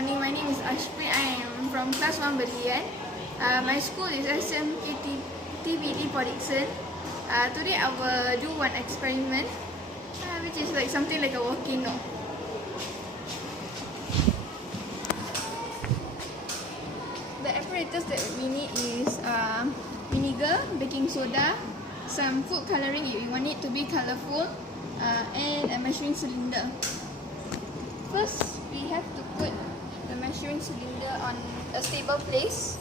morning. My name is Ashpin. I am from class 1 Berlian. My school is SMKTVD Podixon. Today I will do one experiment, which is like something like a volcano. The apparatus that we need is vinegar, baking soda, some food coloring if you want it to be colourful, and a measuring cylinder. First, we have to put the measuring cylinder on a stable place,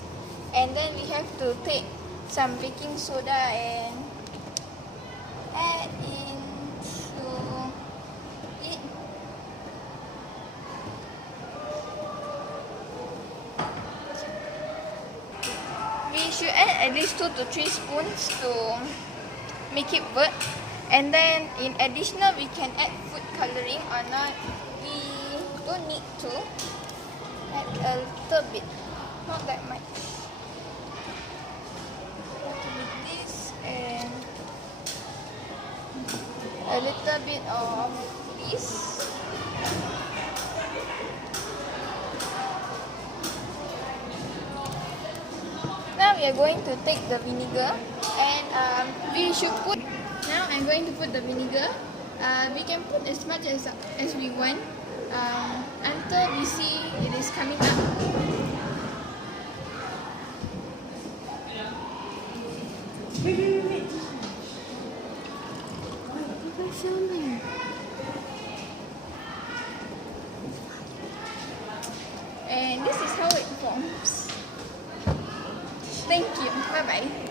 and then we have to take some baking soda and add into it. We should add at least 2 to 3 spoons to make it work, and then in additional we can add food coloring or not. We don't need to add a little bit, not that much. A little bit this and a little bit of this. Now we are going to take the vinegar and we should put. Now I'm going to put the vinegar. We can put as much as we want until we see it is coming up. Wait. And this is how it forms. Thank you. Bye bye.